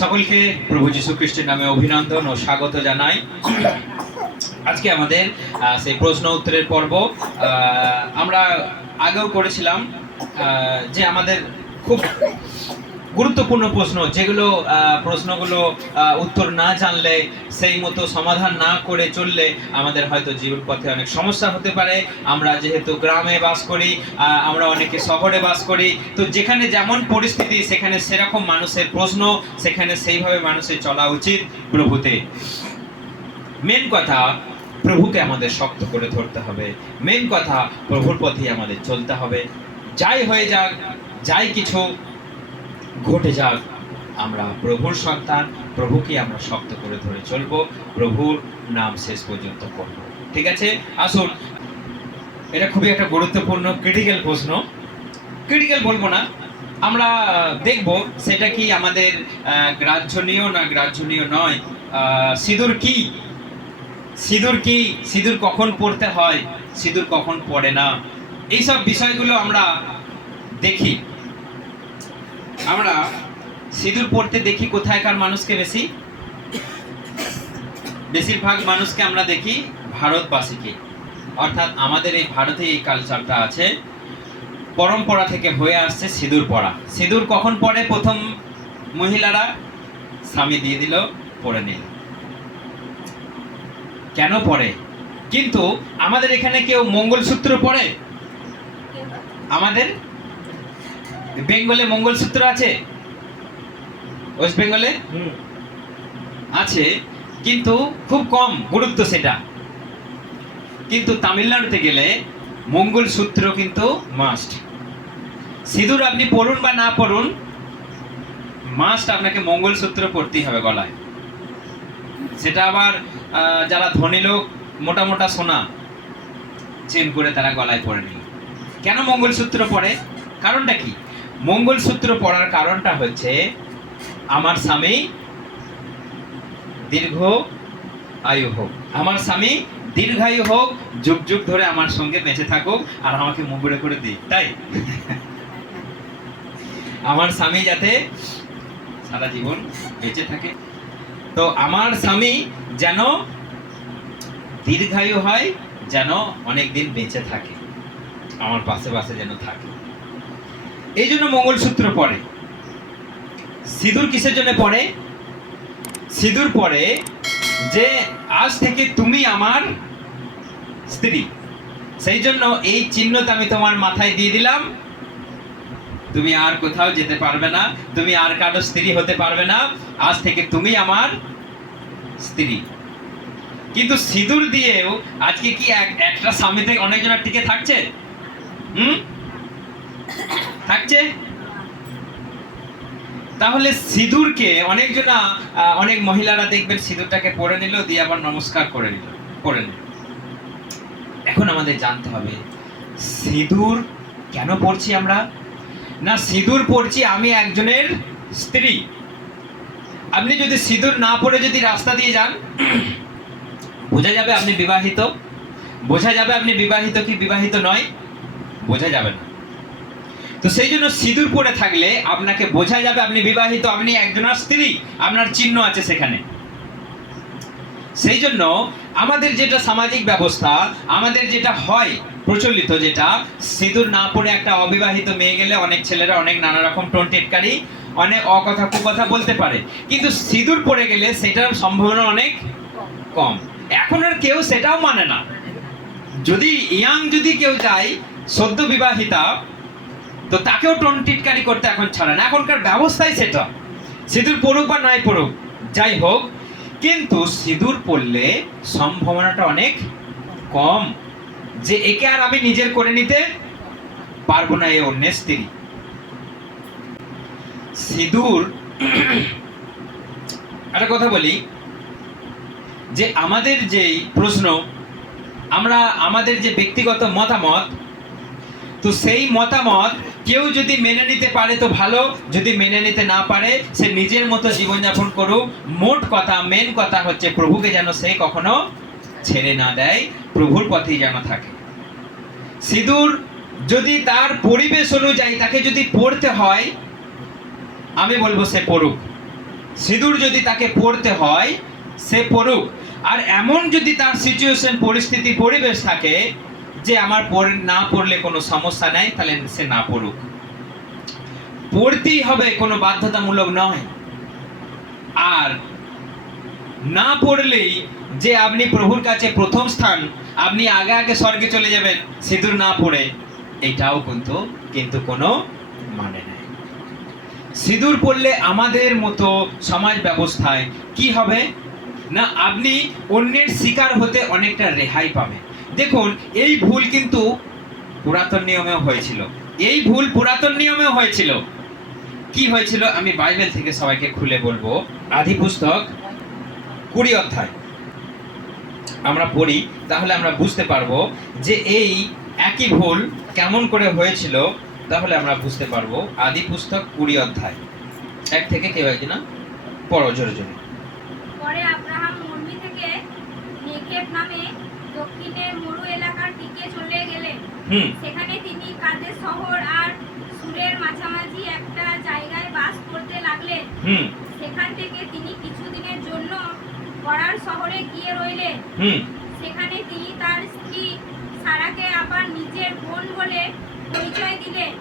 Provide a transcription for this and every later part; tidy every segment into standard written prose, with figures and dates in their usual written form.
সকলকে প্রভু যীশু খ্রিস্টের নামে অভিনন্দন ও স্বাগত জানাই। আজকে আমাদের সেই প্রশ্ন উত্তরের পর্ব। আমরা আগেও করেছিলাম যে আমাদের খুব গুরুত্বপূর্ণ প্রশ্ন, যেগুলো প্রশ্নগুলো উত্তর না জানলে, সেই মতো সমাধান না করে চললে আমাদের হয়তো জীবন পথে অনেক সমস্যা হতে পারে। আমরা যেহেতু গ্রামে বাস করি, আমরা অনেকে শহরে বাস করি, তো যেখানে যেমন পরিস্থিতি সেখানে সেরকম মানুষের প্রশ্ন, সেখানে সেইভাবে মানুষের চলা উচিত প্রভুতে। মেন কথা, প্রভুকে আমাদের শক্ত করে ধরতে হবে। মেন কথা, প্রভুর পথেই আমাদের চলতে হবে। যাই হয়ে যাক, যাই কিছু ঘটে যাক, আমরা প্রভুর সন্তান, প্রভুকে আমরা শক্ত করে ধরে চলবো, প্রভুর নাম শেষ পর্যন্ত করব। ঠিক আছে, আসুন। এটা খুবই একটা গুরুত্বপূর্ণ ক্রিটিক্যাল প্রশ্ন। ক্রিটিক্যাল বলবো না, আমরা দেখব সেটা কি আমাদের গ্রাহ্যনীয় না গ্রাহ্যনীয় নয়। সিঁদুর কি, সিঁদুর কি, সিঁদুর কখন পড়তে হয়, সিঁদুর কখন পড়ে না, এইসব বিষয়গুলো আমরা দেখি। আমরা সিঁদুর পড়তে দেখি কোথায়কার মানুষকে বেশি? বেশিরভাগ মানুষকে আমরা দেখি ভারতবাসীকে, অর্থাৎ আমাদের এই ভারতে এই কালচারটা আছে, পরম্পরা থেকে হয়ে আসছে সিঁদুর পরা। সিঁদুর কখন পরে? প্রথম মহিলারা স্বামী দিয়ে দিল, পরে নিল। কেন পরে? কিন্তু আমাদের এখানে কেউ মঙ্গলসূত্র পরে? আমাদের বেঙ্গলে মঙ্গলসূত্র আছে, ওয়েস্ট বেঙ্গলে আছে, কিন্তু খুব কম গুরুত্ব সেটা। কিন্তু তামিলনাড়ুতে গেলে মঙ্গলসূত্র কিন্তু মাস্ট। সিঁদুর আপনি পরুন বা না পরুন, মাস্ট আপনাকে মঙ্গলসূত্র পরতেই হবে গলায়। সেটা আবার যারা ধনী লোক, মোটা মোটা সোনা চেন করে তারা গলায় পরে নিল। কেন মঙ্গলসূত্র পরে? কারণটা কি? মঙ্গলসূত্র পরার কারণটা হচ্ছে, আমার স্বামী দীর্ঘ আয়ু হোক, আমার স্বামী দীর্ঘায়ু হোক, যুগ যুগ ধরে আমার সঙ্গে বেঁচে থাকুক, আর আমাকে মুগুড়ে করে দিই, তাই আমার স্বামী যাতে সারা জীবন বেঁচে থাকে। তো আমার স্বামী যেন দীর্ঘায়ু হয়, যেন অনেক দিন বেঁচে থাকে, আমার পাশে পাশে যেন থাকে, এই জন্য মঙ্গলসূত্র পরে। সিঁদুর কিসের জন্য পরে? সিঁদুর পরে যে আজ থেকে তুমি আমার স্ত্রী, সেই জন্য এই চিহ্নটা আমি তোমার মাথায় দিয়ে দিলাম। তুমি আর কোথাও যেতে পারবে না, তুমি আর কারো স্ত্রী হতে পারবে না, আজ থেকে তুমি আমার স্ত্রী। কিন্তু সিঁদুর দিয়েও আজকে কি একটা স্বামীতে অনেকজনের টিকে থাকছে? থাকছে? তাহলে সিঁদুরকে অনেকজনা, অনেক মহিলারা দেখবেন সিঁদুরটাকে পরে নিল, দিয়ে আবার নমস্কার করে নিল, পরে নিল। এখন আমাদের জানতে হবে সিঁদুর কেন পরছি আমরা? না, সিঁদুর পরছি আমি একজনের স্ত্রী। আপনি যদি সিঁদুর না পরে যদি রাস্তা দিয়ে যান, বোঝা যাবে আপনি বিবাহিত? বোঝা যাবে আপনি বিবাহিত কি বিবাহিত নয়? বোঝা যাবে না। তো সেই জন্য সিঁদুর পরে থাকলে আপনাকে বোঝা যাবে আপনি বিবাহিত, আপনি একজনের স্ত্রী, আপনার চিহ্ন আছে সেখানে। সেই জন্য আমাদের যেটা সামাজিক ব্যবস্থা, আমাদের যেটা হয় প্রচলিত, যেটা সিঁদুর না পরে একটা অবিবাহিত মেয়ে গেলে অনেক ছেলেরা অনেক নানা রকম টোনটেটকারি, অনেক অকথা কুকথা বলতে পারে, কিন্তু সিঁদুর পরে গেলে সেটার সম্ভাবনা অনেক কম। এখন আর কেউ সেটাও মানে না। যদি ইয়াং যদি কেউ যায় সদ্য বিবাহিতা, তো তাকেও টোনটিটকারি করতে এখন ছাড়ে না, এখনকার ব্যবস্থাই সেটা। সিঁদুর পড়ুক বা নাই পড়ুক, যাই হোক, কিন্তু সিঁদুর পড়লে সম্ভাবনাটা অনেক কম যে একে আর আমি নিজের করে নিতে পারবো না, এ অন্যের স্ত্রী। সিঁদুর, একটা কথা বলি, যে আমাদের যে প্রশ্ন, আমরা আমাদের যে ব্যক্তিগত মতামত, তো সেই মতামত কেউ যদি মেনে নিতে পারে তো ভালো, যদি মেনে নিতে না পারে সে নিজের মতো জীবনযাপন করুক। মোট কথা, মেন কথা হচ্ছে প্রভুকে যেন সে কখনো ছেড়ে না দেয়, প্রভুর পথেই যেন থাকে। সিঁদুর যদি তার পরিবেশ অনুযায়ী তাকে যদি পড়তে হয়, আমি বলবো সে পড়ুক। সিঁদুর যদি তাকে পড়তে হয় সে পড়ুক, আর এমন যদি তার সিচুয়েশন, পরিস্থিতি, পরিবেশ থাকে যে আমার না পড়লে কোনো সমস্যা নেই, তাহলে সে না পড়ুক। পড়তেই হবে, কোনো বাধ্যতামূলক নয়। আর না পড়লেই যে আপনি প্রভুর কাছে প্রথম স্থান, আপনি আগে আগে স্বর্গে চলে যাবেন সিঁদুর না পড়ে, এটাও কিন্তু কোনো মানে নেই। সিঁদুর পড়লে আমাদের মতো সমাজ ব্যবস্থায় কি হবে না, আপনি অন্যের শিকার হতে অনেকটা রেহাই পাবেন। দেখুন, এই ভুল কিন্তু পুরাতন নিয়মেও হয়েছিল। এই ভুল পুরাতন নিয়মেও হয়েছিল। কি হয়েছিল আমি বাইবেল থেকে সবাইকে খুলে বলবো। আদি পুস্তক 20 অধ্যায় আমরা পড়ি, তাহলে আমরা বুঝতে পারবো যে এই একই ভুল কেমন করে হয়েছিল, তাহলে আমরা বুঝতে পারবো। আদি পুস্তক 20 অধ্যায় 1 থেকে কেউ একজন পড়ো জোরে জোরে। পরে আব্রাহাম মরমি থেকে নেগেব নামে দক্ষিণের মরু এলাকার দিকে চলে গেলেন। সেখানে তিনি কাদের শহর আর সুরের মাঝামাঝি একটা জায়গায় বাস করতে লাগলেন। সেখান থেকে তিনি কিছুদিনের জন্য গড়ার শহরে গিয়ে রইলেন। সেখানে তিনি তার স্ত্রী সারাকে আবার নিজের বোন বলে পরিচয় দিলেন।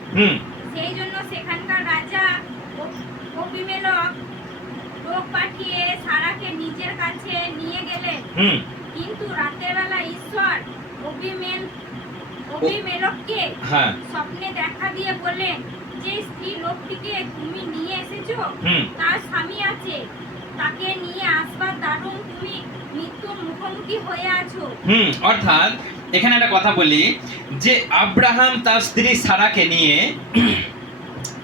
সেই জন্য সেখানকার রাজা অবিমেলক লোক পাঠিয়ে সারাকে নিজের কাছে নিয়ে গেলেন। কিন্তু রাতের বেলা ঈশ্বর অবিমেলককে স্বপ্নে দেখা দিয়ে বললেন, যে স্ত্রী লোকটিকে তুমি নিয়ে এসেছো তার স্বামী আছে, তাকে নিয়ে আসবার দারুণ তুমি মৃত্যুর মুখোমুখি হয়ে আছো। অর্থাৎ এখানে একটা কথা বলি যে আব্রাহাম তার স্ত্রী সারাকে নিয়ে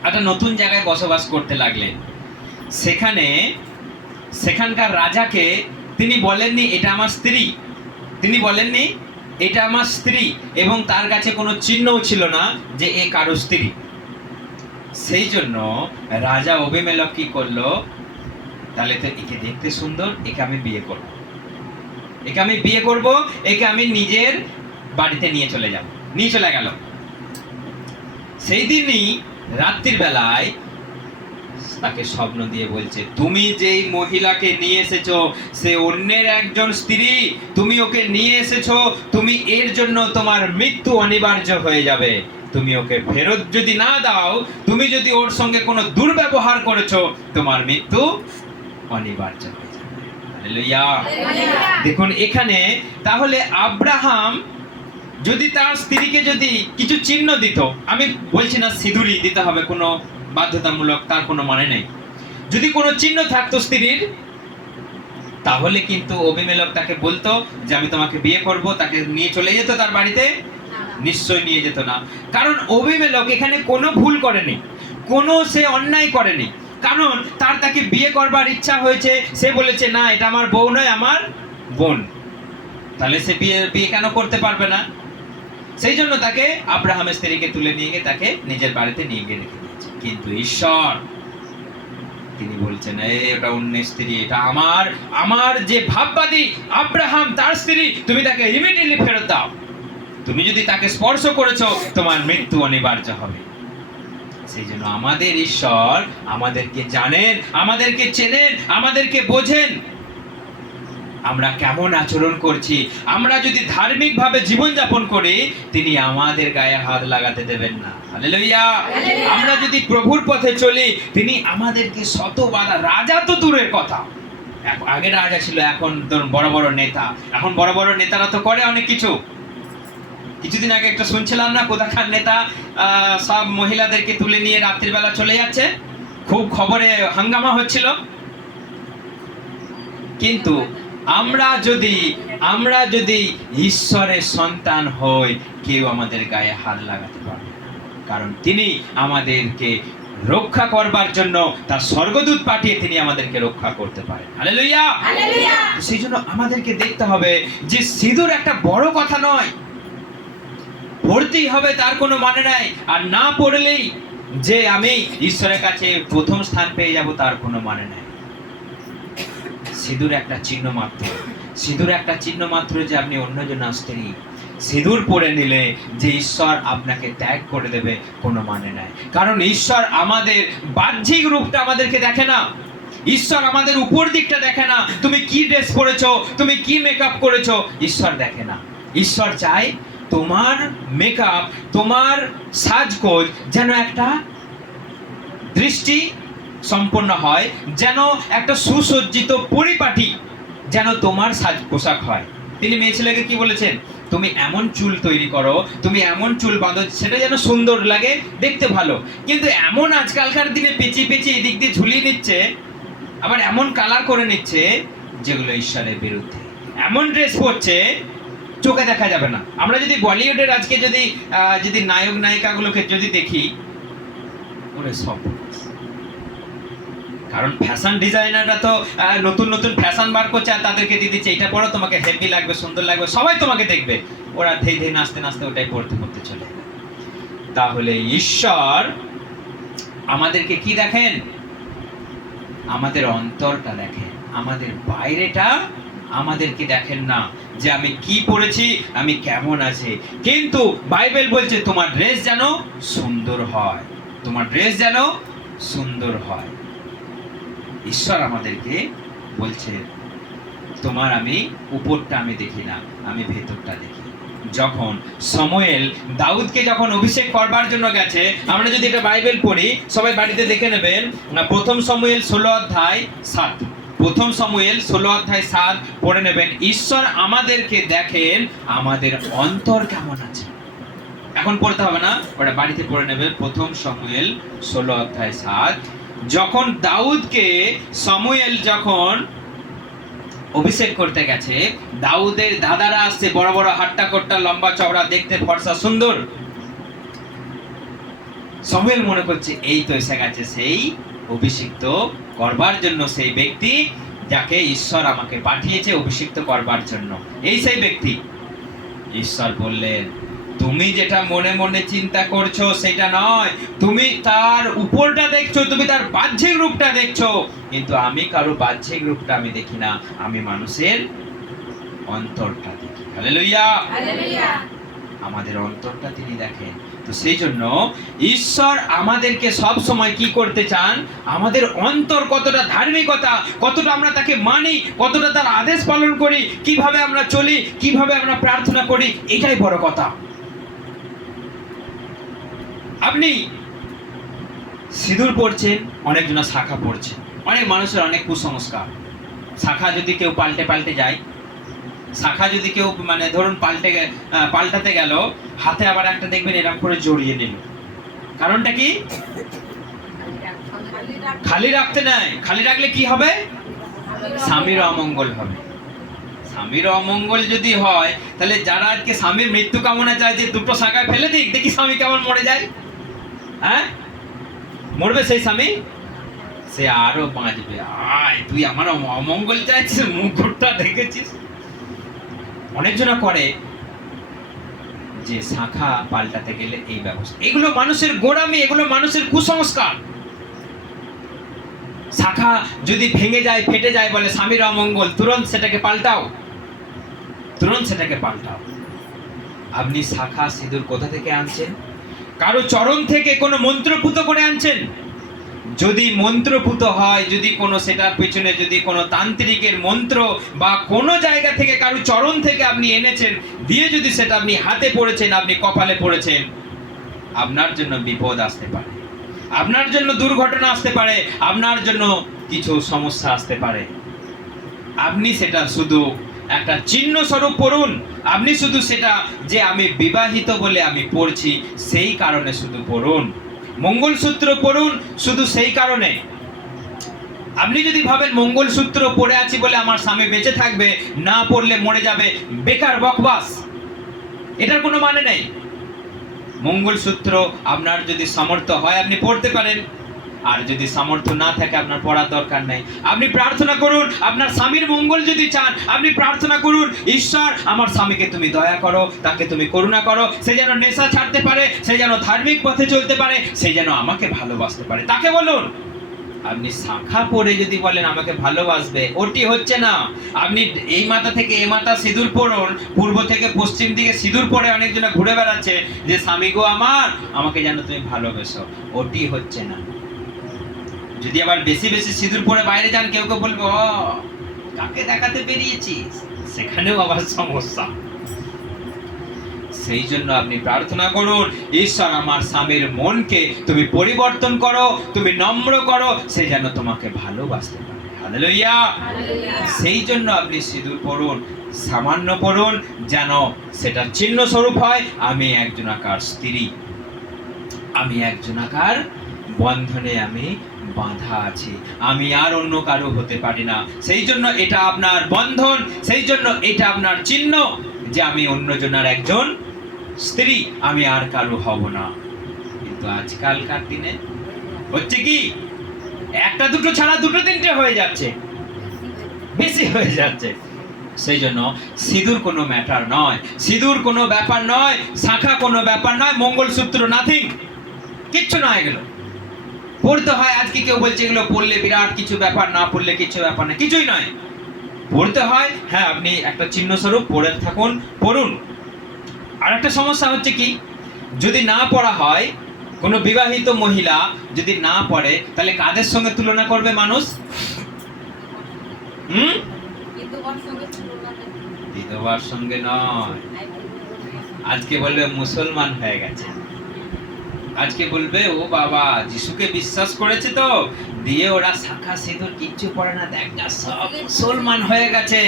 একটা নতুন জায়গায় বসবাস করতে লাগলেন। সেখানকার রাজাকে তিনি বলেননি এটা আমার স্ত্রী, তিনি বলেননি এটা আমার স্ত্রী, এবং তার কাছে কোনো চিহ্নও ছিল না যে এ কারো স্ত্রী। সেই জন্য রাজা অবিমেলক কি করলো, তাহলে তো একে দেখতে সুন্দর, একে আমি বিয়ে করব, একে আমি নিজের বাড়িতে নিয়ে চলে গেল। সেই দিনই রাত্রির বেলায় তাকে স্বপ্ন দিয়ে বলছে, তুমি যেই মহিলাকে নিয়ে এসেছো সে অন্যের একজন স্ত্রী, তুমি ওকে নিয়ে এসেছো, তুমি এর জন্য তোমার মৃত্যু অনিবার্য হয়ে যাবে। তুমি ওকে ফেরত যদি না দাও, তুমি যদি ওর সঙ্গে কোনো দুর্ব্যবহার করেছো, তোমার মৃত্যু অনিবার্য হয়ে যাবে। হালেলুয়া। দেখুন এখানে তাহলে আব্রাহাম যদি তার স্ত্রীকে যদি কিছু চিহ্ন দিত, আমি বলছি না সিঁদুরই দিতে হবে, কোনো বাধ্যতামূলক তার কোনো মানে নেই, যদি কোনো চিহ্ন থাকতো স্ত্রীর, তাহলে কিন্তু অবিমেলক তাকে বলতো যে আমি তোমাকে বিয়ে করব, তাকে নিয়ে চলে যেত তার বাড়িতে? নিশ্চয় নিয়ে যেত না। কারণ অবিমেলক এখানে কোনো ভুল করেনি, কোনো সে অন্যায় করেনি। কারণ তাকে বিয়ে করবার ইচ্ছা হয়েছে, সে বলেছে না এটা আমার বউ নয়, আমার বোন, তাহলে সে বিয়ে কেন করতে পারবে না? সেই জন্য তাকে আব্রাহামের স্ত্রীকে তুলে নিয়ে গিয়ে তাকে নিজের বাড়িতে নিয়ে গিয়ে রেখে দিয়েছে। কিন্তু ঈশ্বর তিনি বলছেন এটা অন্য স্ত্রী, এটা আমার যে ভাববাদী আব্রাহাম তার স্ত্রী, তুমি তাকে ইমিডিয়েটলি ফেরত দাও। তুমি যদি তাকে স্পর্শ করেছো, তোমার মৃত্যু অনিবার্য হবে। সেই জন্য আমাদের ঈশ্বর আমাদেরকে জানেন, আমাদেরকে চেনেন, আমাদেরকে বোঝেন আমরা কেমন আচরণ করছি। আমরা যদি ধার্মিকভাবে জীবনযাপন করি, তিনি আমাদের গায়ে হাত লাগাতে দেবেন না। হালেলুয়া। আমরা যদি প্রভুর পথে চলি, তিনি আমাদেরকে শত বাধা, রাজা তো দূরের কথা, আগে রাজা ছিল, এখন বড় বড় নেতা, এখন বড় বড় নেতারা তো করে অনেক কিছু। কিছুদিন আগে একটা শুনছিলাম না, কোথাকার নেতা সব মহিলাদেরকে তুলে নিয়ে রাত্রিবেলা চলে যাচ্ছে, খুব খবরে হাঙ্গামা হচ্ছিল। কিন্তু আমরা যদি ঈশ্বরের সন্তান হই, কেউ আমাদের গায়ে হাত লাগাতে পারবে না, কারণ তিনি আমাদেরকে রক্ষা করবার জন্য তার স্বর্গদূত পাঠিয়ে তিনি আমাদেরকে রক্ষা করতে পারেন। হালেলুয়া। সেই জন্য আমাদেরকে দেখতে হবে যে সিঁদুর একটা বড় কথা নয়, পড়তেই হবে তার কোনো মানে নাই, আর না পড়লেই যে আমি ঈশ্বরের কাছে প্রথম স্থান পেয়ে যাব তার কোনো মানে নাই। সিঁদুর একটা চিহ্ন মাত্র, যে আপনি অন্যজনের স্ত্রী। সিঁদুর পরে নিলে যে ঈশ্বর আপনাকে ত্যাগ করে দেবে কোনো মানে নাই, কারণ ঈশ্বর আমাদের বাহ্যিক রূপটা আমাদেরকে দেখে না, ঈশ্বর আমাদের উপর দিকটা দেখে না, তুমি কি ড্রেস পরেছো, তুমি কি মেকআপ করেছো, ঈশ্বর দেখে না। ঈশ্বর চায় তোমার মেকআপ, তোমার সাজগোজ যেন একটা দৃষ্টি সম্পন্ন হয়, যেন একটা সুসজ্জিত পরিপাটি যেন তোমার সাজ পোশাক হয়। তিনি মেয়ে ছেলেকে কি বলেছেন? তুমি এমন চুল তৈরি করো, তুমি এমন চুল বাঁধো সেটা যেন সুন্দর লাগে, দেখতে ভালো। কিন্তু এমন আজকালকার দিনে পেঁচিয়ে পেঁচিয়ে এদিক দিয়ে ঝুলিয়ে নিচ্ছে, আবার এমন কালার করে নিচ্ছে যেগুলো ঈশ্বরের বিরুদ্ধে। এমন ড্রেস পরছে চোখে দেখা যাবে না। আমরা যদি বলিউডের আজকে যদি নায়ক নায়িকাগুলোকে যদি দেখি, ওরে সব, কারণ ফ্যাশন ডিজাইনাররা তো নতুন নতুন ফ্যাশন বার করছে আর তাদেরকে দিয়ে দিচ্ছে, এটা পরো তোমাকে হেভি লাগবে, সুন্দর লাগবে, সবাই তোমাকে দেখবে। ওরা ধীরে ধীরে নাচতে নাচতে ওটাই পড়তে পড়তে চলে যায়। তাহলে ঈশ্বর আমাদেরকে কি দেখেন? আমাদের অন্তরটা দেখেন, আমাদের বাইরেটা আমাদেরকে দেখেন না, যে আমি কি পড়েছি, আমি কেমন আছি। কিন্তু বাইবেল বলছে তোমার ড্রেস যেন সুন্দর হয়, তোমার ড্রেস যেন সুন্দর হয়। ঈশ্বর আমাদেরকে বলছে তোমার আমি উপরটা আমি দেখি না, আমি ভেতরটা দেখি। যখন সমুয়েল দাউদকে যখন অভিষেক করবার জন্য গেছে, আমরা যদি এটা বাইবেল পড়ি, সবাই বাড়িতে দেখে নেবেন, প্রথম সমুয়েল 16:7, প্রথম সমুয়েল 16:7 পড়ে নেবেন। ঈশ্বর আমাদেরকে দেখেন আমাদের অন্তর কেমন আছে। এখন পড়তে হবে না, ওটা বাড়িতে পড়ে নেবেন। প্রথম সমুয়েল 16:7, যখন দাউদকে সমুয়েল যখন অভিষেক করতে গেছে, দাউদের দাদারা আসছে, বড় বড় হাট্টা কোট্টা, লম্বা চওড়া, দেখতে ফর্সা সুন্দর। সমুয়েল মনে করছে এই তো এসে গেছে সেই অভিষিক্ত করবার জন্য, সেই ব্যক্তি যাকে ঈশ্বর আমাকে পাঠিয়েছে অভিষিক্ত করবার জন্য, এই সেই ব্যক্তি। ঈশ্বর বললেন তুমি যেটা মনে মনে চিন্তা করছো সেটা নয়, তুমি তার উপরটা দেখছো, তুমি তার বাহ্যিক রূপটা দেখছো, কিন্তু আমি কারো বাহ্যিক রূপটা আমি দেখি না, আমি মানুষের অন্তরটা দেখি। Hallelujah, hallelujah. আমাদের অন্তরটা তিনি দেখেন। তো সেই জন্য ঈশ্বর আমাদেরকে সব সময় কি করতে চান? আমাদের অন্তর কতটা ধার্মিকতা, কতটা আমরা তাকে মানি, কতটা তার আদেশ পালন করি, কিভাবে আমরা চলি, কিভাবে আমরা প্রার্থনা করি, এটাই বড় কথা। আপনি সিঁদুর পড়ছেন, অনেকজন শাখা পড়ছে, অনেক মানুষের অনেক কুসংস্কার। শাখা যদি কেউ পাল্টে যায়, শাখা যদি কেউ মানে ধরুন পাল্টাতে গেল, হাতে আবার একটা দেখবেন এরকম করে জড়িয়ে নিল। কারণটা কি? খালি রাখতে নাই, খালি রাখলে কি হবে? স্বামীর অমঙ্গল হবে। স্বামীর অমঙ্গল যদি হয়, তাহলে যারা আজকে স্বামীর মৃত্যু কামনা চায় যে দুটো শাখায় ফেলে দিক, দেখি স্বামী কেমন মরে যায়। হ্যাঁ, মরবে সেই স্বামী, সে আরো বাঁচবে। আয় তুই আমার অমঙ্গল চাইছিস, মুখটা দেখেছিস। অনেকজনা করে যে শাখা পাল্টাতে গেলে এই ব্যবস্থা, এগুলো মানুষের গোড়ামি, এগুলো মানুষের কুসংস্কার। শাখা যদি ভেঙে যায়, ফেটে যায়, বলে স্বামীর অমঙ্গল, তুরন্ত সেটাকে পাল্টাও, তুরন্ত সেটাকে পাল্টাও। আপনি শাখা সিঁদুর কোথা থেকে আনছেন? কারো চরণ থেকে কোনো মন্ত্রপুত করে আনছেন? যদি মন্ত্রপুত হয়, যদি কোনো সেটার পেছনে যদি কোনো তান্ত্রিকের মন্ত্র বা কোনো জায়গা থেকে কারো চরণ থেকে আপনি এনেছেন, দিয়ে যদি সেটা আপনি হাতে পড়েছেন, আপনি কপালে পড়েছেন, আপনার জন্য বিপদ আসতে পারে, আপনার জন্য দুর্ঘটনা আসতে পারে, আপনার জন্য কিছু সমস্যা আসতে পারে। আপনি সেটা শুধু একটা চিহ্ন স্বরূপ পড়ুন, আপনি শুধু সেটা যে আমি বিবাহিত বলে আমি পড়ছি সেই কারণে শুধু পড়ুন। মঙ্গলসূত্র পড়ুন শুধু সেই কারণে। আপনি যদি ভাবেন মঙ্গলসূত্র পরে আছি বলে আমার স্বামী বেঁচে থাকবে, না পড়লে মরে যাবে, বেকার বকবাস, এটার কোনো মানে নেই। মঙ্গলসূত্র আপনার যদি সামর্থ্য হয় আপনি পড়তে পারেন, আর যদি সামর্থ্য না থাকে আপনার পড়ার দরকার নেই। আপনি প্রার্থনা করুন, আপনার স্বামীর মঙ্গল যদি চান আপনি প্রার্থনা করুন, ঈশ্বর আমার স্বামীকে তুমি দয়া করো, তাকে তুমি করুণা করো, সে যেন নেশা ছাড়তে পারে, সে যেন ধার্মিক পথে চলতে পারে, সে যেন আমাকে ভালোবাসতে পারে, তাকে বলুন। আপনি শাখা পরে যদি বলেন আমাকে ভালোবাসবে, ওটি হচ্ছে না। আপনি এই মাথা থেকে এই মাথা সিঁদুর পরুন, পূর্ব থেকে পশ্চিম দিকে সিঁদুর পরে অনেকজন ঘুরে বেড়াচ্ছে যে স্বামী গো আমার, আমাকে যেন তুমি ভালোবেসো, ওটি হচ্ছে না। যদি আবার বেশি বেশি সিঁদুর পরে বাইরে যান, কেউ কেউ বলবে ও কাকে দেখাতে বেরিয়েছিস, সেখানেও আবার সমস্যা। সেই জন্য আপনি প্রার্থনা করুন, ঈশ্বর আমার স্বামীর মনকে তুমি পরিবর্তন করো, তুমি নম্র করো, সে যেন তোমাকে ভালোবাসতে পারে। হালেলুয়া। সেই জন্য আপনি সিঁদুর পরুন, সামান্য পরুন, যেন সেটা চিহ্ন স্বরূপ হয় আমি একজনাকার স্ত্রী, আমি একজনাকার বন্ধনে আমি বাঁধা আছি, আমি আর অন্য কারো হতে পারি না। সেই জন্য এটা আপনার বন্ধন, সেই জন্য এটা আপনার চিহ্ন যে আমি অন্যজনের একজন স্ত্রী, আমি আর কারো হব না। কিন্তু আজকালকার দিনে হচ্ছে কি, একটা দুটো ছাড়া দুটো তিনটে হয়ে যাচ্ছে, বেশি হয়ে যাচ্ছে। সেই জন্য সিঁদুর কোনো ম্যাটার নয়, সিঁদুর কোনো ব্যাপার নয়, শাখা কোনো ব্যাপার নয়, মঙ্গলসূত্র নাথিং, কিচ্ছু না এগুলো পড়তে হয়। আজকে কেউ বলছে এগুলো পড়লে বিরাট কিছু ব্যাপার, না পড়লে কিছু ব্যাপার না, কিছুই নয়, পড়তে হয়। হ্যাঁ, আপনি একটা চিহ্ন স্বরূপ পড়ে থাকুন, পড়ুন। আর একটা সমস্যা হচ্ছে কি, যদি না পড়া হয়, কোনো বিবাহিত মহিলা যদি না পড়ে, তাহলে কাদের সঙ্গে তুলনা করবে মানুষ? বিধবার সঙ্গে নয়। আজকে বলবে মুসলমান হয়ে গেছে, আজকে বলবে ও বাবা যিশুকে বিশ্বাস করেছে তো, দিয়ে ওরা শাখা সিঁদুর কিচ্ছু পড়ে না, দেখ যা সব মুসলমান হয়ে গেছে,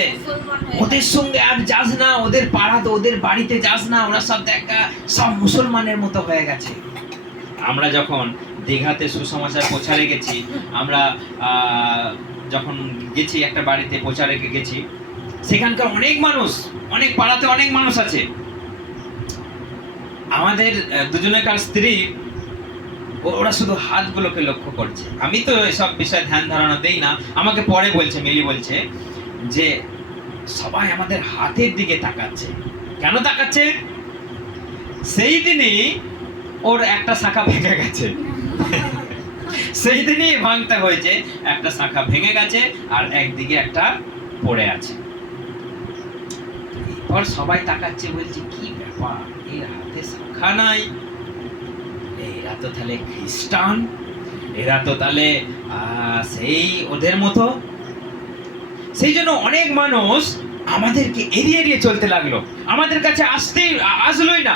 ওদের সঙ্গে আর যাস না, ওদের পাড়াতে ওদের বাড়িতে যাস না, ওরা সব দেখা সব মুসলমানের মতো হয়ে গেছে। আমরা যখন দীঘাতে সুসমাচার প্রচারে গেছি, আমরা যখন গেছি একটা বাড়িতে প্রচারে গেছি, সেখানকার অনেক মানুষ, অনেক পাড়াতে অনেক মানুষ আছে। আমাদের দুজনেকার স্ত্রী, ওরা শুধু হাতগুলোকে লক্ষ্য করছে। আমি তো এসব বিষয়ে ধ্যান ধারণা দেই না, আমাকে পরে বলছে, মিলি বলছে যে সবাই আমাদের হাতের দিকে তাকাচ্ছে। কেন তাকাচ্ছে? সেই দিনই ওর একটা শাখা ভেঙে গেছে, সেই দিনই ভাঙতে হয়েছে, একটা শাখা ভেঙে গেছে আর একদিকে একটা পড়ে আছে। এরপর সবাই তাকাচ্ছে, বলছে কি ব্যাপার, এর হাতে শাখা নাই, এরা তো তাহলে খ্রিস্টান, এরা তো তাহলে সেই ওদের মতো। সেই জন্য অনেক মানুষ আমাদেরকে এড়িয়ে এড়িয়ে চলতে লাগলো, আমাদের কাছে আসলোই না।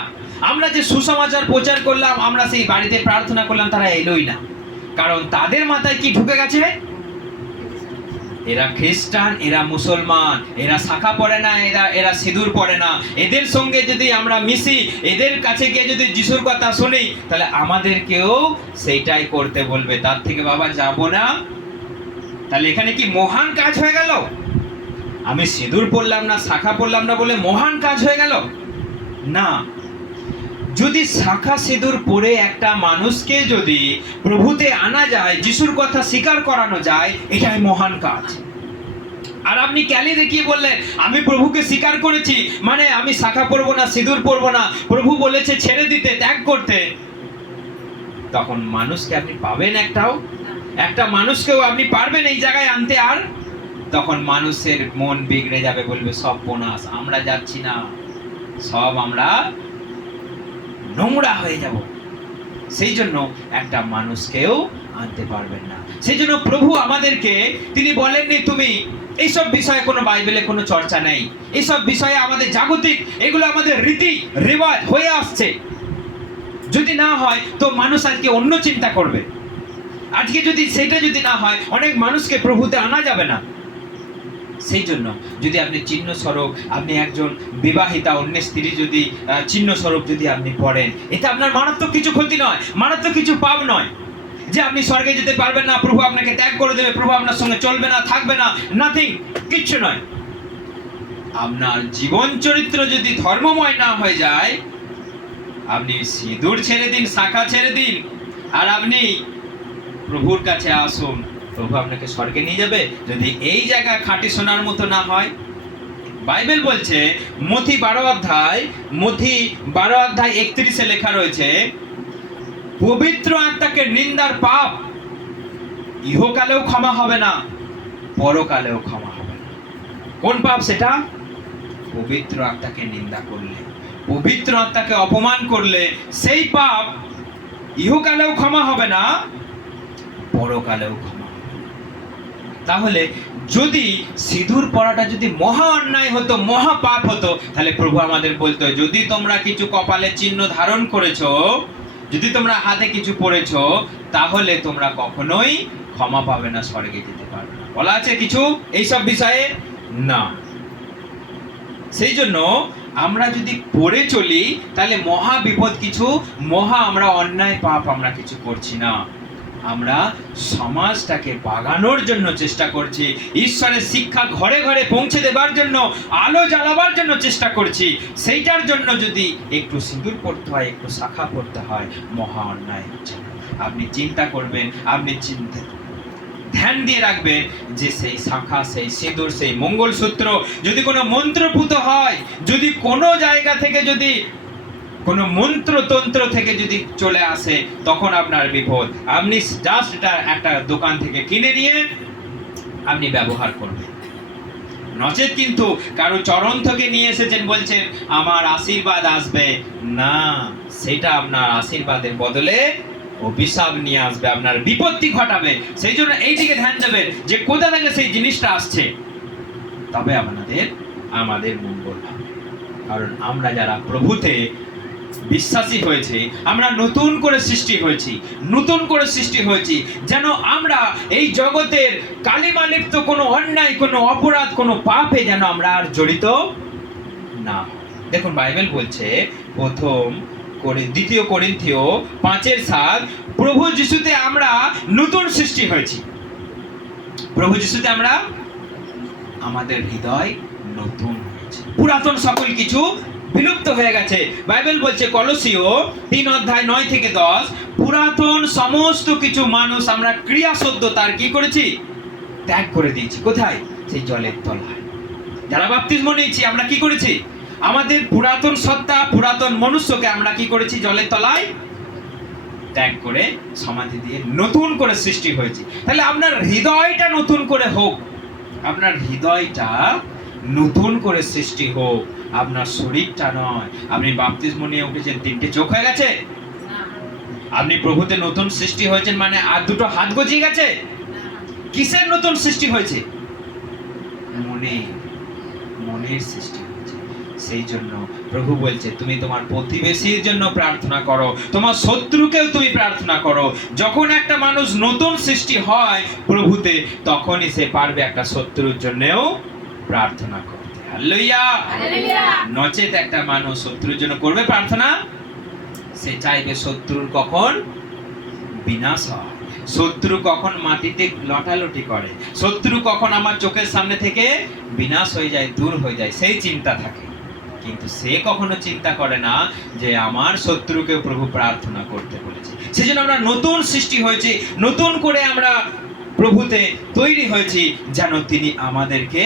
আমরা যে সুসমাচার প্রচার করলাম, আমরা সেই বাড়িতে প্রার্থনা করলাম, তারা এলোই না। কারণ তাদের মাথায় কি ঢুকে গেছে, এরা খ্রিস্টান, এরা মুসলমান, এরা শাখা পড়ে না, এরা সিঁদুর পড়ে না, এদের সঙ্গে যদি আমরা মিশি, এদের কাছে গিয়ে যদি যিশুর কথা শুনি, তাহলে আমাদেরকেও সেইটাই করতে বলবে, তার থেকে বাবা যাব না। তাহলে এখানে কি মহান কাজ হয়ে গেল? আমি সিঁদুর পড়লাম না, শাখা পড়লাম না বলে মহান কাজ হয়ে গেল? না। যদি শাখা সিঁদুর পরে একটা মানুষকে যদি প্রভুতে আনা যায়, যিশুর কথা স্বীকার করানো যায়, এটাই মহান কাজ। আর আপনি ক্যালি দেখিয়ে বললেন আমি প্রভুকে স্বীকার করেছি, মানে আমি শাখা পরবো না, সিঁদুর পরবো না, প্রভু বলেছে ছেড়ে দিতে, ত্যাগ করতে, তখন মানুষকে আপনি পাবেন একটাও? একটা মানুষকেও আপনি পারবেন এই জায়গায় আনতে? আর তখন মানুষের মন বিগড়ে যাবে, বলবে সব বোনাস, আমরা যাচ্ছি না, সব আমরা নোংরা হয়ে যাব। সেই জন্য একটা মানুষকেও আনতে পারবেন না। সেই জন্য প্রভু আমাদেরকে তিনি বলেননি তুমি এইসব বিষয়ে কোনো বাইবেলে কোনো চর্চা নেই, এইসব বিষয়ে আমাদের জাগতিক, এগুলো আমাদের রীতি রেওয়াজ হয়ে আসছে। যদি না হয় তো মানুষ আজকে অন্য চিন্তা করবে। আজকে যদি সেটা যদি না হয়, অনেক মানুষকে প্রভুতে আনা যাবে না। সেই জন্য যদি আপনি চিহ্ন স্বরূপ, আপনি একজন বিবাহিতা অন্য স্ত্রী যদি চিহ্ন স্বরূপ যদি আপনি পড়েন, এতে আপনার মারাত্মক কিছু ক্ষতি নয়, মারাত্মক কিছু পাপ নয়, যে আপনি স্বর্গে যেতে পারবেন না, প্রভু আপনাকে ত্যাগ করে দেবে, প্রভু আপনার সঙ্গে চলবে না, থাকবে না, নাথিং, কিচ্ছু নয়। আপনার জীবন চরিত্র যদি ধর্মময় না হয়ে যায়, আপনি সিঁদুর ছেড়ে দিন, শাখা ছেড়ে দিন, আর আপনি প্রভুর কাছে আসুন, প্রভু আপনাকে স্বর্গে নিয়ে যাবে। যদি এই জায়গা খাঁটি সোনার মতো না হয়, বাইবেল বলছে মথি 12 অধ্যায় 31-এ লেখা রয়েছে, পবিত্র আত্মাকে নিন্দার পাপ ইহকালেও ক্ষমা হবে না, পরকালেও ক্ষমা হবে না। কোন পাপ সেটা? পবিত্র আত্মাকে নিন্দা করলে, পবিত্র আত্মাকে অপমান করলে, সেই পাপ ইহকালেও ক্ষমা হবে না, পরকালেও ক্ষমা হবে। তাহলে যদি সিঁদুর পরাটা যদি মহা অন্যায় হতো, মহা পাপ হতো, তাহলে প্রভু আমাদের বলতো, যদি তোমরা কিছু কপালে চিহ্ন ধারণ করেছো, যদি তোমরা হাতে কিছু পরেছো, তাহলে তোমরা কখনোই ক্ষমা পাবে না, স্বর্গে যেতে পারবে না। বলা আছে কিছু এইসব বিষয়ে? না। সেই জন্য আমরা যদি পড়ে চলি, তাহলে মহা বিপদ কিছু, মহা আমরা অন্যায় পাপ আমরা কিছু করছি না। আমরা সমাজটাকে বাগানোর জন্য চেষ্টা করছি, ঈশ্বরের শিক্ষা ঘরে ঘরে পৌঁছে দেবার জন্য, আলো জ্বালাবার জন্য চেষ্টা করছি। সেইটার জন্য যদি একটু সিঁদুর পড়তে হয়, একটু শাখা পড়তে হয়, মহা অন্যায় হচ্ছে না। আপনি চিন্তা করবেন, আপনি ধ্যান দিয়ে রাখবেন যে সেই শাখা, সেই সিঁদুর, সেই মঙ্গলসূত্র যদি কোনো মন্ত্রপুত হয়, যদি কোনো জায়গা থেকে যদি কোনো মন্ত্রতন্ত্র থেকে যদি চলে আসে, তখন আপনার বিপদ। আপনি জাস্ট এটা একটা দোকান থেকে কিনে নিয়ে আপনি ব্যবহার করবেন। নচেত কিন্তু কারো চরণ থেকে নিয়ে এসেছেন, বলছেন আমার আশীর্বাদ আসবে না, সেটা আপনার আশীর্বাদের বদলে অভিশাপ নিয়ে আসবে, আপনার বিপত্তি ঘটাবে। সেই জন্য এই দিকে ধ্যান দেবেন যে কোথা থেকে সেই জিনিসটা আসছে, তবে আমাদের মঙ্গল হবে। কারণ আমরা যারা প্রভুতে বিশ্বাসী হয়েছে, আমরা নতুন করে সৃষ্টি হয়েছি, নতুন করে সৃষ্টি হয়েছি যেন আমরা এই জগতের কালিমালিপ্ত কোনো অন্যায়, কোনো অপরাধ, কোনো পাপে যেন আমরা আর জড়িত না হই। দেখুন বাইবেল বলছে, দ্বিতীয় করিন্থীয় 5:7, প্রভু যিশুতে আমরা নতুন সৃষ্টি হয়েছি। প্রভু যিশুতে আমরা, আমাদের হৃদয় নতুন হয়েছে, পুরাতন সকল কিছু বিলুপ্ত হয়ে গেছে। বাইবেল বলছে কলসীয় 3:9-10, পুরাতন সমস্ত কিছু মানুষ আমরা ক্রিয়াসদ্য তার কি করেছি? ত্যাগ করে দিয়েছি। কোথায়? সেই জলের তলায়। যারা বাপ্তিস্ম নিয়েছি আমরা কি করেছি? আমাদের পুরাতন সত্তা, পুরাতন মনুষ্যকে আমরা কি করেছি? জলের তলায় ত্যাগ করে সমাধি দিয়ে নতুন করে সৃষ্টি হয়েছি। তাহলে আপনার হৃদয়টা নতুন করে হোক, আপনার হৃদয়টা নতুন করে সৃষ্টি হোক, আপনার শরীরটা নয়। আপনি বাপ্তিস্ম নিয়ে উঠেছেন, 3টে চোখ হয়ে গেছে? আপনি প্রভুতে নতুন সৃষ্টি হয়েছেন মানে আর 2টো হাত গজিয়ে গেছে? কিসের নতুন সৃষ্টি হয়েছে? মনের সৃষ্টি হয়েছে। সেই জন্য প্রভু বলছে, তুমি তোমার প্রতিবেশীর জন্য প্রার্থনা করো, তোমার শত্রুকেও তুমি প্রার্থনা করো। যখন একটা মানুষ নতুন সৃষ্টি হয় প্রভুতে, তখনই সে পারবে একটা শত্রুর জন্যও প্রার্থনা করতে। হালেলুয়া! নচেত একটা মানুষ শত্রুর জন্য করবে প্রার্থনা, সে চাইবে শত্রুর কখন বিনাশ হয়, শত্রু কখন মাটিতে লটালটি করে, শত্রু কখন আমার চোখের সামনে থেকে বিনাশ হয়ে যায়, দূর হয়ে যায়, সেই চিন্তা থাকে। কিন্তু সে কখনো চিন্তা করে না যে আমার শত্রুকে প্রভু প্রার্থনা করতে বলেছে। সেজন্য আমরা নতুন সৃষ্টি হয়েছি, নতুন করে আমরা প্রভুতে তৈরি হয়েছি, যেন তিনি আমাদেরকে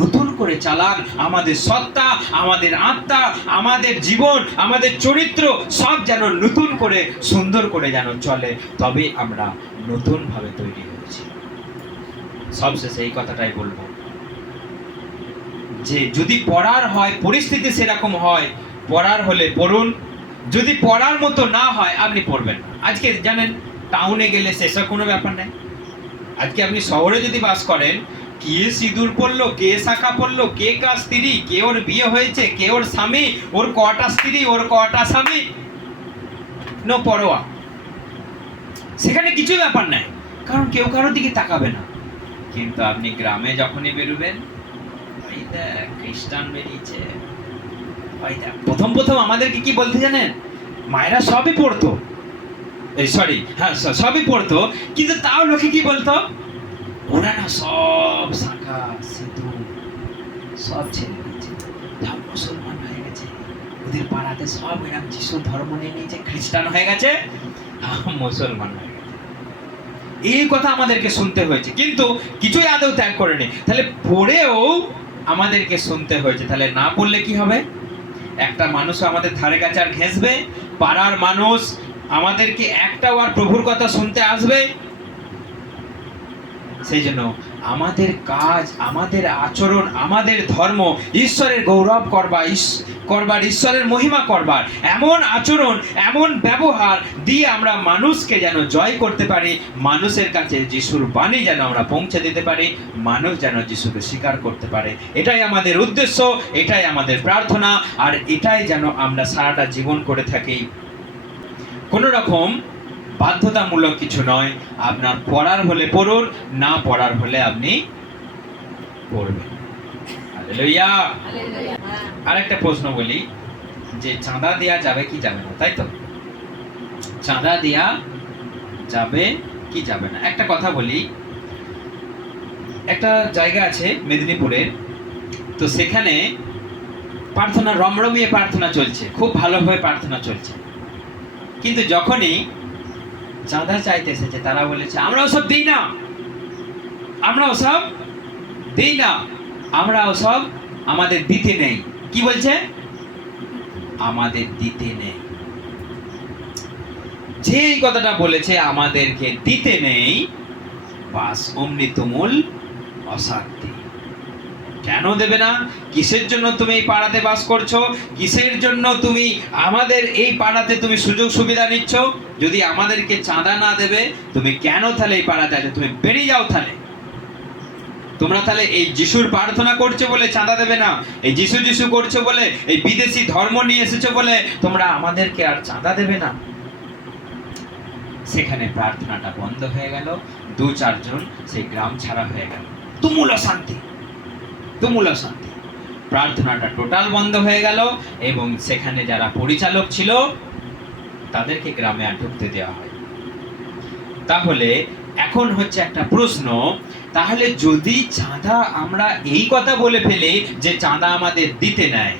নতুন করে চালান। আমাদের সত্তা, আমাদের আত্মা, আমাদের জীবন, আমাদের চরিত্র সব যেন নতুন করে, সুন্দর করে যেন চলে, তবে আমরা নতুন ভাবে তৈরি হয়েছি। সবশেষে এই কথাটাই বলবো যে যদি পড়ার হয়, পরিস্থিতি সেরকম হয়, পড়ার হলে পড়ুন, যদি পড়ার মতো না হয় আপনি পড়বেন না। আজকে জানেন টাউনে গেলে সেসব কোনো ব্যাপার নেই। আজকে আপনি শহরে যদি বাস করেন, কে সিঁদুর পড়লো, কে শাখা পড়লো, কে কার স্ত্রী, কে ওর বিয়ে হয়েছে, কে ওর স্বামী, ওর কটা স্ত্রী, ওর কটা স্বামী, নো পরোয়া। সেখানে কিছু ব্যাপার নাই, কারণ কেউ কারোর দিকে তাকাবে না। কিন্তু আপনি গ্রামে যখনই বেরোবেন, খ্রিস্টান বেরিয়েছে, প্রথম আমাদেরকে কি বলতে জানেন? মায়েরা সবই পড়তো, সবই পড়তো, কিন্তু তাও লোকে কি বলতো? ওরা না সব শাখা সিঁদুর সব ছেড়ে দিয়েছে, মুসলমান হয়ে গেছে, ওদের পাড়াতে সব এরকম যিশু ধর্ম নিয়ে নিয়েছে, খ্রিস্টান হয়ে গেছে, মুসলমান হয়ে গেছে। এই কথা আমাদেরকে শুনতে হয়েছে, কিন্তু কিছুই আদৌ ত্যাগ করেনি। তাহলে পড়েও আমাদেরকে শুনতে হয়েছে। তাহলে না পড়লে কি হবে? একটা মানুষ আমাদের ধারে কাছে আর ঘেঁষবে, পাড়ার মানুষ আমাদেরকে একটাও আর প্রভুর কথা শুনতে আসবে? সেই জন্য আমাদের কাজ, আমাদের আচরণ, আমাদের ধর্ম ঈশ্বরের গৌরব করবার, ঈশ্বরের মহিমা করবার এমন আচরণ, এমন ব্যবহার দিয়ে আমরা মানুষকে যেন জয় করতে পারি, মানুষের কাছে যিশুর বাণী যেন আমরা পৌঁছে দিতে পারি, মানুষ যেন যিশুকে স্বীকার করতে পারে। এটাই আমাদের উদ্দেশ্য, এটাই আমাদের প্রার্থনা, আর এটাই যেন আমরা সারাটা জীবন করে থাকি। কোনো রকম বাধ্যতামূলক কিছু নয়। আপনার পড়ার হলে পড়ুন, না পড়ার হলে আপনি পড়বেন। হালেলুয়া। আরেকটা প্রশ্ন বলি, যে চাঁদা দেয়া যাবে কি যাবে না, তাই তো? চাঁদা দেয়া যাবে কি যাবে না? একটা কথা বলি, একটা জায়গা আছে মেদিনীপুরে, তো সেখানে প্রার্থনা রমরমিয়ে প্রার্থনা চলছে, খুব ভালোভাবে প্রার্থনা চলছে, কিন্তু যখনই চাঁদা চাইতে এসেছে তারা বলেছে আমরা ওসব দিই না, আমরা ওসব দিই না, আমরা ওসব আমাদের দিতে নেই। কি বলছে? আমাদের দিতে নেই। যে এই কথাটা বলেছে আমাদেরকে দিতে নেই, বাস অমনি তুমুল অশান্তি। কেন দেবে না? কিসের জন্য তুমি এই পাড়াতে বাস করছো? কিসের জন্য তুমি আমাদের এই পাড়াতে তুমি সুযোগ সুবিধা নিচ্ছ? যদি আমাদেরকে চাঁদা না দেবে, তুমি কেন তাহলে এই পাড়াতে আছো? তুমি বেরিয়ে যাও। তাহলে তোমরা তাহলে এই যিশুর প্রার্থনা করছো বলে চাঁদা দেবে না, এই যিশু যিশু করছো বলে, এই বিদেশি ধর্ম নিয়ে এসেছো বলে তোমরা আমাদেরকে আর চাঁদা দেবে না। সেখানে প্রার্থনাটা বন্ধ হয়ে গেল, 2-4 জন সেই গ্রাম ছাড়া হয়ে গেল। তুমুল অশান্তি, তুমুল অশান্তি। প্রার্থনাটা টোটাল বন্ধ হয়ে গেল, এবং সেখানে যারা পরিচালক ছিল তাদেরকে গ্রামে আর ঢুকতে দেওয়া হয়। তাহলে এখন হচ্ছে একটা প্রশ্ন, তাহলে যদি চাঁদা আমরা এই কথা বলে ফেলি যে চাঁদা আমাদের দিতে নেয়,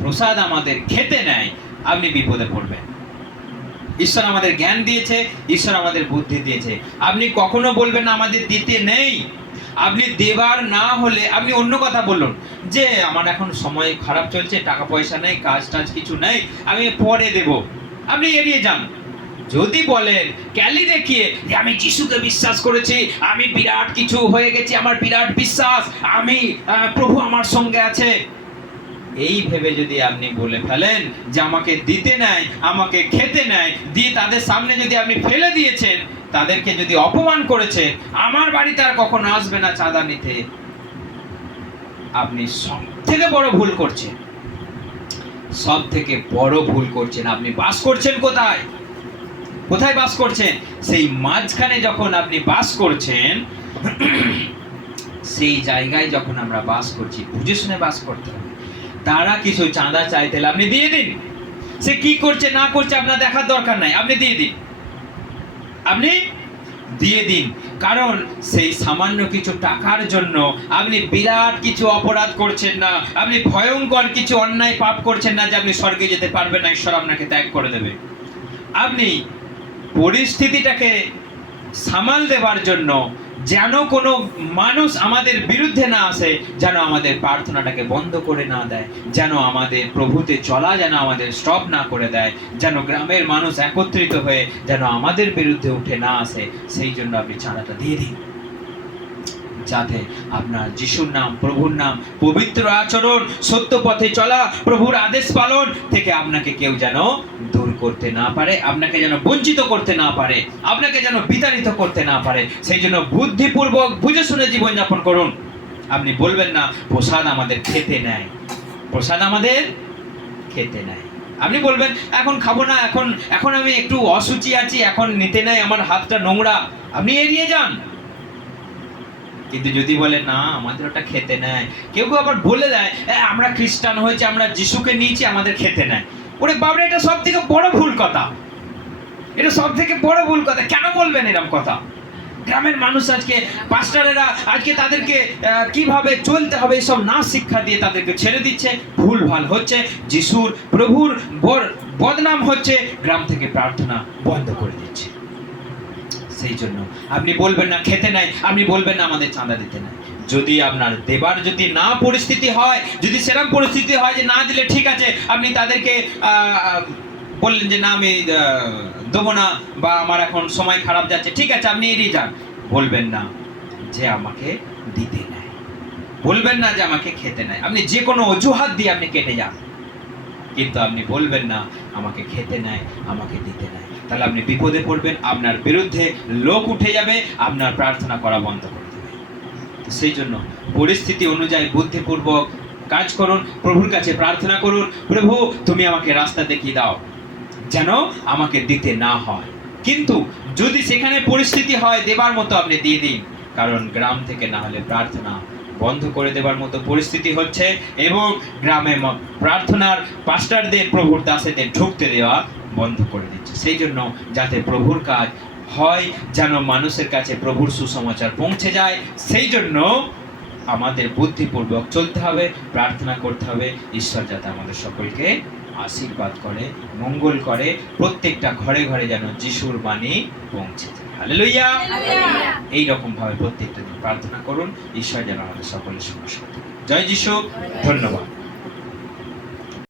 প্রসাদ আমাদের খেতে নেয়, আপনি বিপদে পড়বেন। ঈশ্বর আমাদের জ্ঞান দিয়েছে, ঈশ্বর আমাদের বুদ্ধি দিয়েছে, আপনি কখনো বলবেন না আমাদের দিতে নেই। আপনি দেবার না হলে আপনি অন্য কথা বলুন, যে আমার এখন সময় খারাপ চলছে, টাকা পয়সা নেই, কাজ টাজ কিছু নেই, আমি পরে দেব, আপনি এড়িয়ে যান। যদি বলেন ক্যালি দেখিয়ে যে আমি যিশুকে বিশ্বাস করেছি, আমি বিরাট কিছু হয়ে গেছি, আমার বিরাট বিশ্বাস, আমি প্রভু আমার সঙ্গে আছে, এই ভেবে যদি আপনি বলে ফেলেন যে আমাকে দিতে নেয়, আমাকে খেতে নেয়, দিয়ে তাদের সামনে যদি আপনি ফেলে দিয়েছেন, তাদেরকে যদি অপমান করেছেন, আমার বাড়িতে আর কখনো আসবে না চাঁদা নিতে, আপনি সব থেকে বড় ভুল করছেন। সব থেকে বড় ভুল করছেন। আপনি বাস করছেন কোথায়? কোথায় বাস করছেন? সেই মাঝখানে যখন আপনি বাস করছেন, সেই জায়গায় যখন আমরা বাস করছি, বুঝে শুনে বাস করতে হবে। তারা কিছু চাঁদা চাইতে আপনি দিয়ে দিন, সে কি করছে না করছে আপনার দেখার দরকার নাই, আপনি দিয়ে দিন, আপনি দিয়ে দিন। কারণ সেই সামান্য কিছু টাকার জন্য আপনি বিরাট কিছু অপরাধ করছেন না, আপনি ভয়ঙ্কর কিছু অন্যায় পাপ করছেন না যে আপনি স্বর্গে যেতে পারবেন না, ঈশ্বর আপনাকে ত্যাগ করে দেবে। আপনি পরিস্থিতিটাকে সামাল দেওয়ার জন্য যেন কোনো মানুষ আমাদের বিরুদ্ধে না আসে, যেন আমাদের প্রার্থনাটাকে বন্ধ করে না দেয়, যেন আমাদের প্রভুতে চলা যেন আমাদের স্টপ না করে দেয়, যেন গ্রামের মানুষ একত্রিত হয়ে যেন আমাদের বিরুদ্ধে উঠে না আসে, সেই জন্য আপনি চাঁদাটা দিয়ে দিন, যাতে আপনার যিশুর নাম, প্রভুর নাম, পবিত্র আচরণ, সত্য পথে চলা, প্রভুর আদেশ পালন থেকে আপনাকে কেউ যেন দূর করতে না পারে, আপনাকে যেন বঞ্চিত করতে না পারে, আপনাকে যেন বিতাড়িত করতে না পারে। সেই জন্য বুদ্ধিপূর্বক বুঝে শুনে জীবনযাপন করুন। আপনি বলবেন না প্রসাদ আমাদের খেতে নেয়, প্রসাদ আমাদের খেতে নেয়। আপনি বলবেন এখন খাবো না, এখন আমি একটু অসুচি আছি, এখন নিতে নেয়, আমার হাতটা নোংরা, আপনি এড়িয়ে যান। কিন্তু যদি বলে না আমাদের ওটা খেতে নেয়, কেউ কেউ আবার বলে দেয় আমরা খ্রিস্টান হয়েছে, আমরা যিশুকে নিয়েছি, আমাদের খেতে নেয়। ওরে বাবা, এটা সব থেকে বড় ভুল কথা, এটা সব থেকে বড় ভুল কথা। কেন বলবেন এরকম কথা? গ্রামের মানুষ আজকে, পাস্টারেরা আজকে তাদেরকে কিভাবে চলতে হবে এসব না শিক্ষা দিয়ে তাদেরকে ছেড়ে দিচ্ছে, ভুল ভাল হচ্ছে, যিশুর প্রভুর বদনাম হচ্ছে, গ্রাম থেকে প্রার্থনা বন্ধ করে দিচ্ছে। সেই জন্য আপনি বলবেন না খেতে নাই, আপনি বলবেন না আমাদের চাঁদা দিতে নাই। যদি আপনার দেবার যদি না পরিস্থিতি হয়, যদি সেরকম পরিস্থিতি হয় যে না দিলে ঠিক আছে, আপনি তাদেরকে বললেন যে না আমি দেবো না, বা আমার এখন সময় খারাপ যাচ্ছে, ঠিক আছে আপনি এড়িয়ে যান। বলবেন না যে আমাকে দিতে নেয়। বলবেন না যে আমাকে খেতে নেয়। আপনি যে কোনো অজুহাত দিয়ে আপনি কেটে যান, কিন্তু আপনি বলবেন না আমাকে খেতে নেয়, আমাকে দিতে নেয়। তাহলে আপনি বিপদে পড়বেন, আপনার বিরুদ্ধে লোক উঠে যাবে, আপনার প্রার্থনা করা বন্ধ করে দেবে। তো সেই জন্য পরিস্থিতি অনুযায়ী বুদ্ধিপূর্বক কাজ করুন, প্রভুর কাছে প্রার্থনা করুন, প্রভু তুমি আমাকে রাস্তা দেখিয়ে দাও যেন আমাকে দিতে না হয়। কিন্তু যদি সেখানে পরিস্থিতি হয় দেবার মতো, আপনি দিয়ে দিন, কারণ গ্রাম থেকে না হলে প্রার্থনা বন্ধ করে দেবার মতো পরিস্থিতি হচ্ছে, এবং গ্রামে প্রার্থনার পাস্টারদের, প্রভুর দাসেদের ঢুকতে দেওয়া বন্ধ করে দিচ্ছে। সেই জন্য যাতে প্রভুর কাজ হয়, যেন মানুষের কাছে প্রভুর সুসমাচার পৌঁছে যায়, সেই জন্য আমাদের বুদ্ধিপূর্বক চলতে হবে, প্রার্থনা করতে হবে। ঈশ্বর যাতে আমাদের সকলকে আশীর্বাদ করে, মঙ্গল করে, প্রত্যেকটা ঘরে ঘরে যেন যিশুর বাণী পৌঁছে যায়। হালেলুয়া। এই রকম ভাবে প্রত্যেকটা দিন প্রার্থনা করুন, ঈশ্বর যেন আমাদের সকলের সমস্যা। জয় যিশু। ধন্যবাদ।